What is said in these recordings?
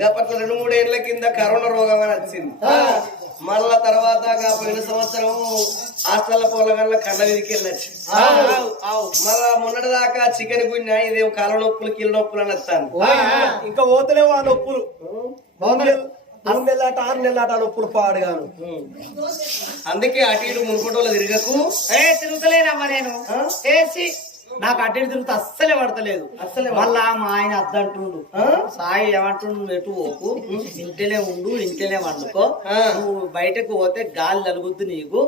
గప్పట్ల రెండు మూడు ఏళ్ళ కింద కరోనా రోగం అని వచ్చింది. మళ్ళా తర్వాత పోయిన సంవత్సరం హాస్టల్ పోల వల్ల కళ్ళ విధికి వెళ్ళొచ్చు. మళ్ళా మొన్నటి దాకా చికెన్ గుంజ ఇదేం కాళ్ళ నొప్పులు కీళ్ళ నొప్పులు అని వస్తాను ఇంకా పోతలేవు ఆ నొప్పులు. మూడు నెలలాట ఆరు నెలలాట ఆ నొప్పులు పాడుగాను. అందుకే అటు ఇటు మునుకోటోళ్ళు తిరగకు. ఏ తిరుగుతలేనమ్మా నేను. నాకు అటు ఇటు తిరుగుతా అస్సలే పడతలేదు. అస్సలే మళ్ళా మా ఆయన అద్దంటుండు? సాయి ఏమంటుండు ఎటు పోకు? ఇంటినే ఉండు ఇంటినే వండుకో. నువ్వు బయటకు పోతే గాలి తలుగుద్ది నీకు.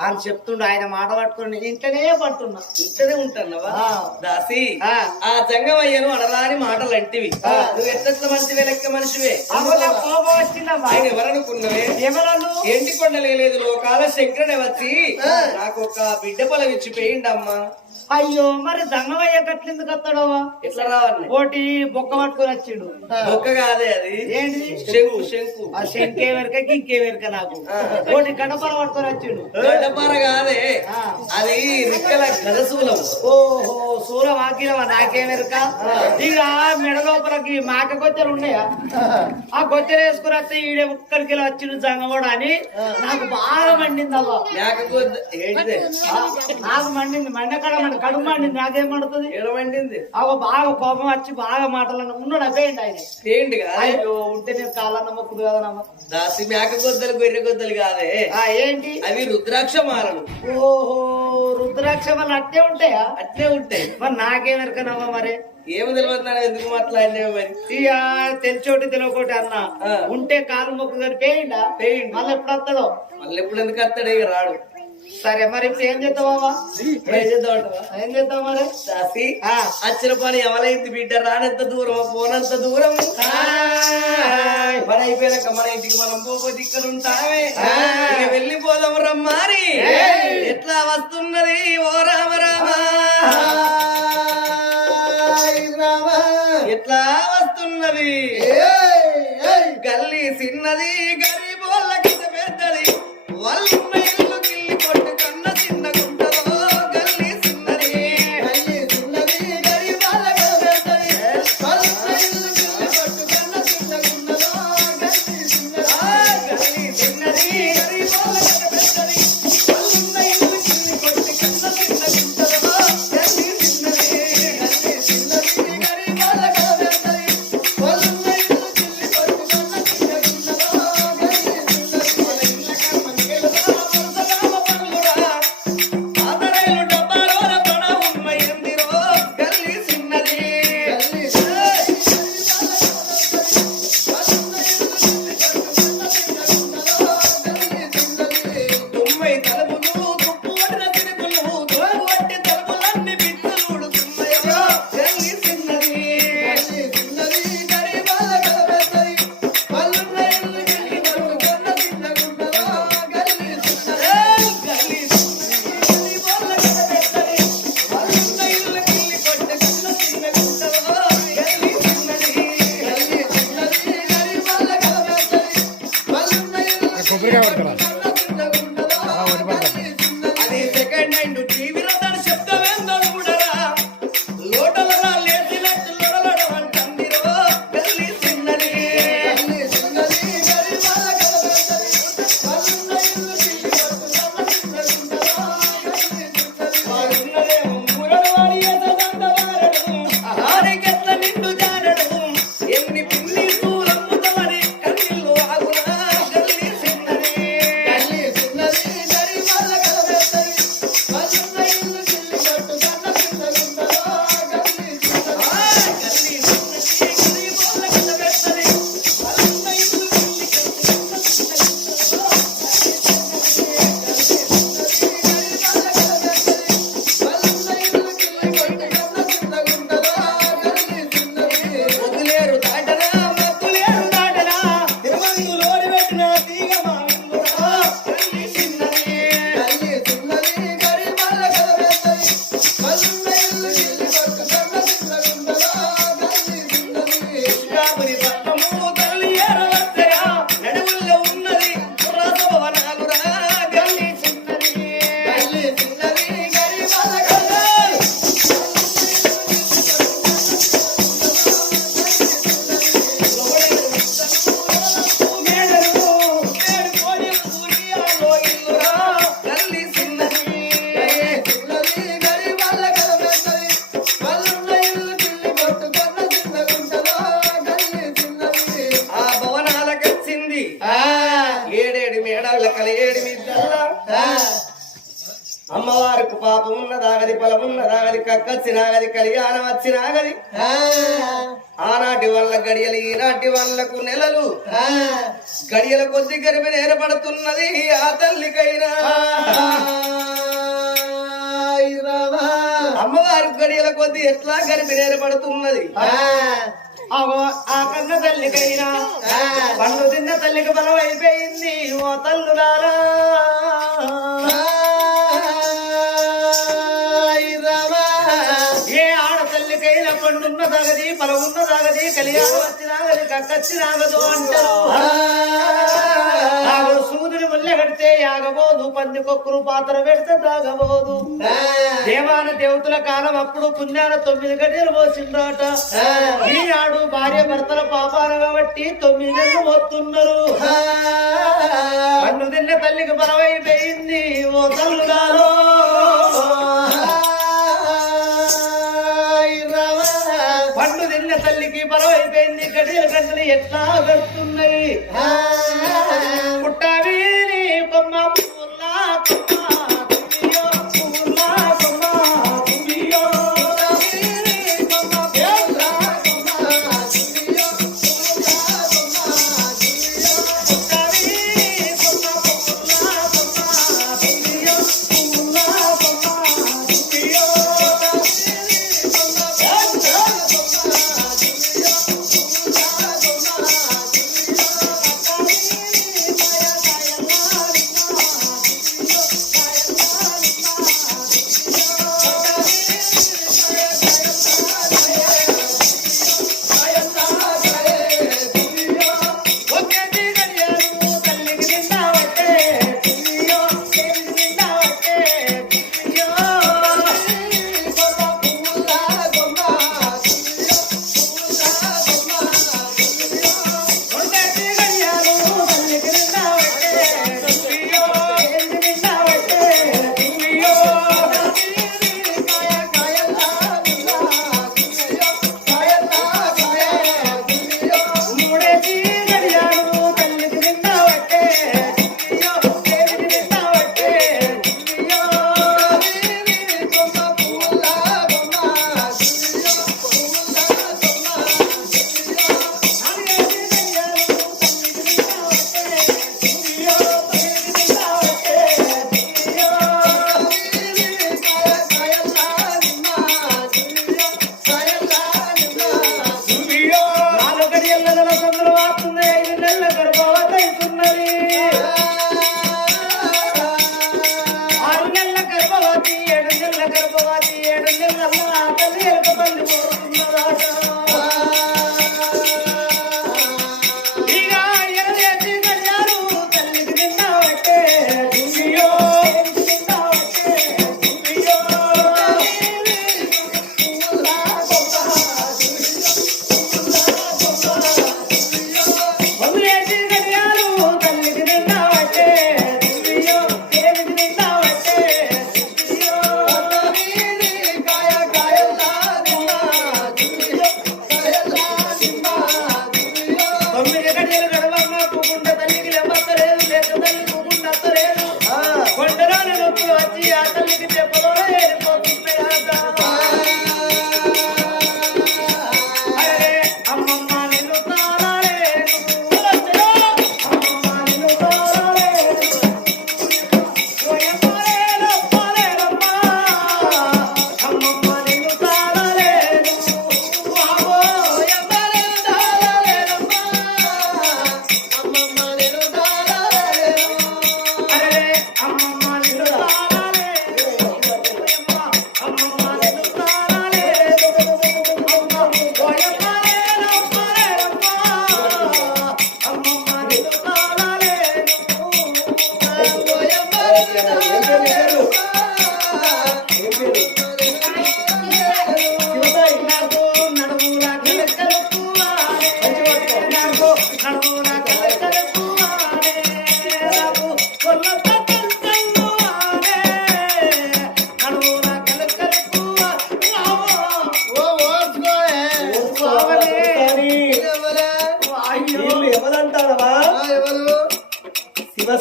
అని చెప్తుండు ఆయన మాట పట్టుకొని నేను ఇంట్లోనే పడుతున్నా. ఇంటనే ఉంటానవా ఆ. దాసి ఆ. జంగమయ్యను అడరాని మాటలు అంటివి నువ్వు ఎట్ల మనిషివే లెక్క మనిషివే? ఆయన ఎవరనుకున్నవే? ఎవరను? ఎండి కొండలేదు లోకాల శంకరుడే వచ్చి నాకు ఒక బిడ్డ పొలం ఇచ్చి పోయిండమ్మా. అయ్యో మరి దంగమయ్య గట్లెందుకు వస్తాడో? ఎట్లా రావాలి? కోటి బొక్క పట్టుకొని వచ్చిండు. ఒక్క కాదే అది? ఏంటిది శంకు శంకు. ఆ శంకే వెరక గింకే వెరక నాకు. కోటి గడపల పట్టుకొని వచ్చిండు. గడ్డపార కాదే. అది రిక్కల గదశూలం ఓహో సూర వాకిలవా నాకేం వెరక? ఇక మెడ లోపలకి మాక గొత్తెలు ఉన్నాయా? ఆ. గొత్తెలు వేసుకుని వస్తే ఈడే ఒక్కడికి వచ్చిండు జంగమోడు అని నాకు బాగా మండింది అవ్వ నాకు మండింది మండకడ మండి కడుపు మండింది. నాకేం మండుతుంది ఏడమండింది అవ బాగా కోపం వచ్చి బాగా మాటలను ఉన్నాడు అవేయండి ఆయన. ఏంటి అయ్యో ఉంటే నేను కాళ్ళ మొక్కుదు కదా నమ్మ దాసి మేక గొద్దలు గొర్రె గొద్దలు కాదే? ఆ, ఏంటి? అవి రుద్రాక్ష మాలలు. ఓహో రుద్రాక్ష వల్ల అట్టే ఉంటాయా? అట్లే ఉంటాయి. మరి నాకేం ఎరకనవ్వ మరి? ఏమి తెలియదు ఎందుకు మాట్లాడినావు మరి? ఇక తెలిచోటి తెలియకోటి అన్న. ఉంటే కాలు మొక్కు గారు పేయండా? పేయండి. మళ్ళీ ఎప్పుడు వస్తాడో మళ్ళీ ఎప్పుడు ఎందుకు వస్తాడు ఇక రాడు. సరే మరి ఇప్పుడు ఏం చేద్దామా ఏం చేద్దాం? ఏం చేద్దాం మరి? దాసి. అచ్చిన పని ఎవరైంది బిడ్డ? రానంత దూరం పోనంత దూరం. పని అయిపోయాక మన ఇంటికి మనం పోతే ఇక్కడ ఉంటామే వెళ్ళిపోదాం రమ్మాని ఏయ్. ఎట్లా వస్తున్నది? ఓ రామ రామ. ఎట్లా వస్తున్నది? గల్లీ చిన్నది అమ్మవారికి పాపం ఉన్నదాగది పొలం ఉన్నదాగది కక్కచ్చినాగది కళ్యాణం వచ్చినాగది ఆనాటి వల్ల గడియలు ఈనాటి వాళ్ళకు నెలలు. గడియల కొద్ది గరిమి ఏర్పడుతున్నది ఆ తల్లికైనా. అమ్మవారి గడియల కొద్ది ఎట్లా ఏర్పడుతున్నది అగో ఆ కన్న తల్లికైనా. పండు తిన్న తల్లికి బలం అయిపోయింది ఓ తల్లులారా తగది పొలమున్న తగది కళ్యాణం వచ్చినాగది కక్కచ్చినాగదు అంటారు ఆగో సూర్యుని ముల్లె కడితే యాగబోదు పంది కొక్కురు పాత్ర పెడితే తాగబోదు దేవాన దేవతల కాలం అప్పుడు పుణ్యాన తొమ్మిది గడియలు పోసిండ్రాట. ఈనాడు భార్య భర్తల పాపాలు కాబట్టి తొమ్మిది నెలలు పోతున్నారు. తిన్న తల్లికి బలమైపోయింది ఓ తల్లుగాలో గడియల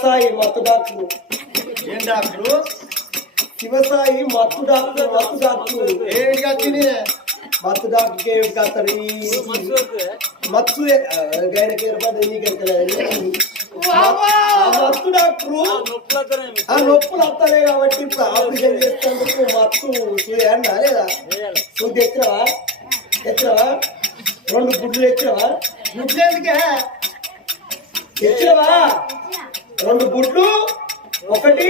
శివసాయి మత్తు డాక్టర్ ఏం డాక్టరు? శివసాయి మత్తు డాక్టర్ మత్తు డాక్టర్ ఏమిటి వచ్చింది? మత్తు డాక్టర్ ఏమిటి కాస్తాడు మత్తు గైనకి ఏర్పడి నీకు ఎక్కలేదు మత్తు డాక్టరు ఆ నొప్పులు వస్తానే కాబట్టి ఇప్పుడు ఆపరేషన్ చేసేందుకు మత్తు చూడండి లేదా? నువ్వు తెచ్చినవా తెచ్చినవా రెండు గుడ్లు తెచ్చినవా ముట్లేందుకే తెచ్చినవా రెండు గుడ్లు ఒకటి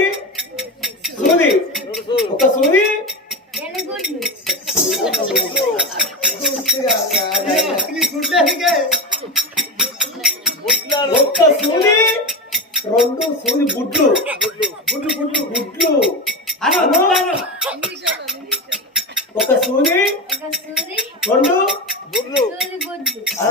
సూది. ఒక సూది. ఒక్క సూది రెండు సూది గుడ్లు గుడ్లు గుడ్లు గుడ్లు అని ఒక సూది రెండు. ఆ,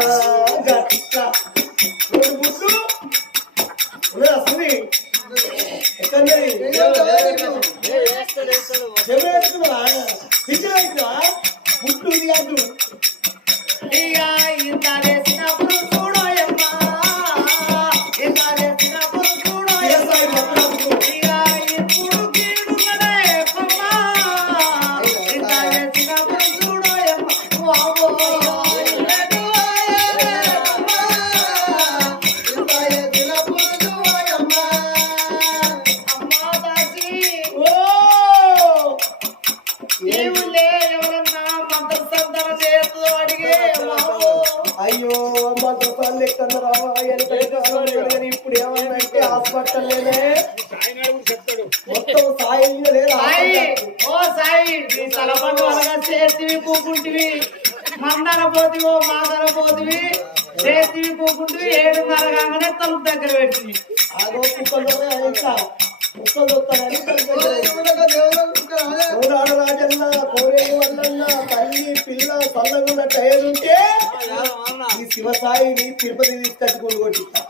సాయం లేదు సాయి. ఓ సాయి నీ తలపండు అనగా చేతివి కూకుంటివి. మందర పోతివో మాదర పోతివి. చేతివి కూకుంటివి ఏడున్నర కాగానే తలుపు దగ్గర కుక్కలు రాజన్న కోరేడు వల్లన్న తల్లి పిల్ల సల్లగున్న టైర్ ఉంటే ఈ శివసాయిని తిరుపతి తీసుకొచ్చుకొని కొట్టిస్తా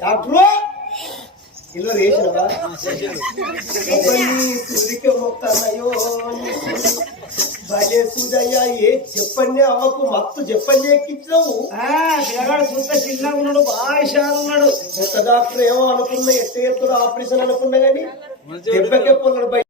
డాక్టరు? ఇల్లు వేసినవా సూర్యకి మొక్కన్నయ్యో భలే సూదయ్యా ఏ చెప్పండి అవ్వకు మత్తు చెప్పండి ఎక్కించినావు చూస్తే చిన్నగా ఉన్నాడు బాగా ఉన్నాడు. కొత్త డాక్టర్ ఏమో అనుకున్నా ఎట్ట ఎత్తుడు ఆపరేషన్ అనుకున్నా కానీ దెబ్బకెప్పున్నాడు బయట.